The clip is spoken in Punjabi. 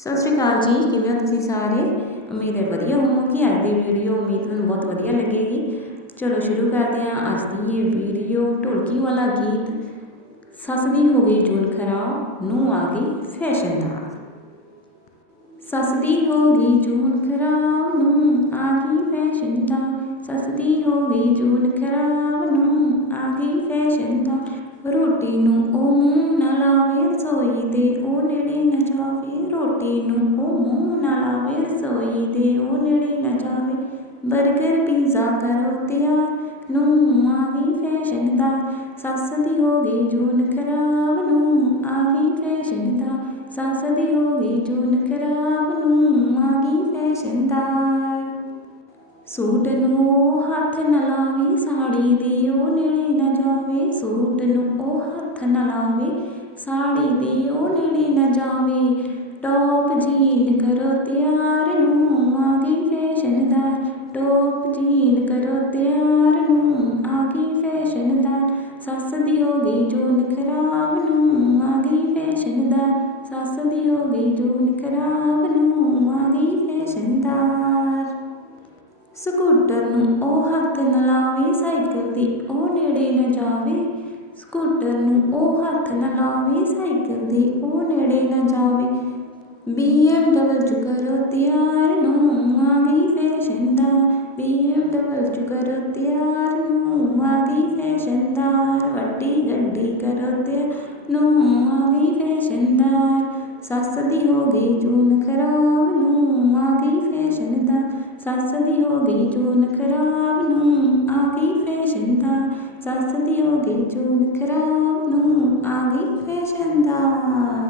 ਸਤਿ ਸ਼੍ਰੀ ਅਕਾਲ ਜੀ, ਕਿਵੇਂ ਹੋ ਤੁਸੀਂ ਸਾਰੇ? ਉਮੀਦ ਹੈ ਵਧੀਆ ਹੋਵੋਗੇ। ਅੱਜ ਦੀ ਵੀਡੀਓ ਉਮੀਦ ਤੁਹਾਨੂੰ ਬਹੁਤ ਵਧੀਆ ਲੱਗੇਗੀ। ਚਲੋ ਸ਼ੁਰੂ ਕਰਦੇ ਹਾਂ। ਅੱਜ ਦੀ ਇਹ ਵੀਡੀਓ ਢੋਲਕੀ ਵਾਲਾ ਗੀਤ, ਸੱਸ ਦੀ ਹੋ ਗਈ ਜੂਨ ਖਰਾਬ ਨੂੰ ਆ ਗਈ ਫੈਸ਼ਨ ਦਾ। ਸੱਸ ਦੀ ਹੋ ਗਈ ਜੂਨ ਖਰਾਬ ਨੂੰ ਆ ਗਈ ਫੈਸ਼ਨ ਦਾ। ਸੱਸ ਦੀ ਹੋ ਗਈ ਜੂਨ ਖਰਾਬ ਨੂੰ ਆ ਗਈ ਫੈਸ਼ਨ ਦਾ। ਰੋਟੀ ਨੂੰ ਜਾਵੇ ਨੂੰ ਉਹ ਮੂੰਹ ਨਾ ਲਾਵੇ ਰਸੋਈ ਦੇ ਉਹ ਨੇੜੇ ਨਾ ਜਾਵੇ। ਬਰਗਰ ਪੀਜ਼ਾ ਕਰੋ ਤਿਆਰ, ਨੂੰ ਆ ਗਈ ਫੈਸ਼ਨ ਦਾ। ਸੱਸ ਦੀ ਹੋ ਗਈ ਜੂਨ ਖਰਾਬ, ਨੂੰ ਆ ਗਈ ਫੈਸ਼ਨ ਦਾ। ਸੱਸ ਦੀ ਹੋ ਗਈ ਜੂਨ ਖਰਾਬ, ਨੂੰ ਆ ਗਈ ਫੈਸ਼ਨ ਦਾ। ਸੂਟ ਨੂੰ ਉਹ ਹੱਥ ਨਾ ਲਾਵੇ ਸਾੜੀ ਦੇ ਉਹ ਨੇੜੇ ਨਾ ਜਾਵੇ। ਸੂਟ ਨੂੰ ਉਹ ਹੱਥ ਨਾ ਲਾਵੇ ਸਾੜੀ ਦੇ ਉਹ ਨੇੜੇ ਨਾ ਜਾਵੇ। ਟੋਪ ਜੀਨ ਕਰੋ ਤਿਆਰ ਨੂੰ ਆ ਗਈ ਫੈਸ਼ਨ ਦਾ ਟੌਪ ਜੀਨ ਕਰੋ ਤਿਆਰ ਨੂੰ ਆ ਗਈ ਫੈਸ਼ਨ ਦਾ ਸੱਸ ਦੀ ਹੋ ਗਈ ਜੂਨ ਖਰਾਬ ਨੂੰ ਆ ਗਈ ਫੈਸ਼ਨ ਦਾ ਸੱਸ ਦੀ ਹੋ ਗਈ ਜੂਨ ਖਰਾਬ ਨੂੰ ਆ ਗਈ ਫੈਸ਼ਨ ਦਾ। ਸਕੂਟਰ ਨੂੰ ਉਹ ਹੱਥ ਨਾ ਲਾਵੇ, ਸਾਈਕਲ ਦੀ ਉਹ ਨੇੜੇ ਨਾ ਜਾਵੇ, ਸਕੂਟਰ ਨੂੰ ਉਹ ਹੱਥ ਨਾ ਲਾਵੇ ਸਾਈਕਲ ਦੀ ਉਹ ਨੇੜੇ ਨਾ ਜਾਵੇ BMW ਚ ਕਰੋ, ਤਿਆਰ ਨੂੰ ਆ ਗਈ ਫੈਸ਼ਨ ਦਾ BMW ਚ ਕਰੋ, ਤਿਆਰ ਨੂੰ ਆ ਗਈ ਫੈਸ਼ਨ ਵੱਡੀ ਗੱਡੀ ਕਰੋ, ਤਿਆਰ ਨੂੰ ਆ ਗਈ ਫੈਸ਼ਨ ਸੱਸ ਦੀ ਹੋ ਗਈ ਜੂਨ ਖਰਾਬ ਨੂੰ ਆ ਗਈ ਫੈਸ਼ਨ ਦਾ। ਸੱਸ ਦੀ ਹੋ ਗਈ ਜੂਨ ਖਰਾਬ ਨੂੰ ਆ ਗਈ ਫੈਸ਼ਨ ਦਾ। ਸੱਸ ਦੀ ਹੋ ਗਈ ਜੂਨ ਖਰਾਬ ਨੂੰ ਆ ਗਈ ਫੈਸ਼ਨ ਦਾ।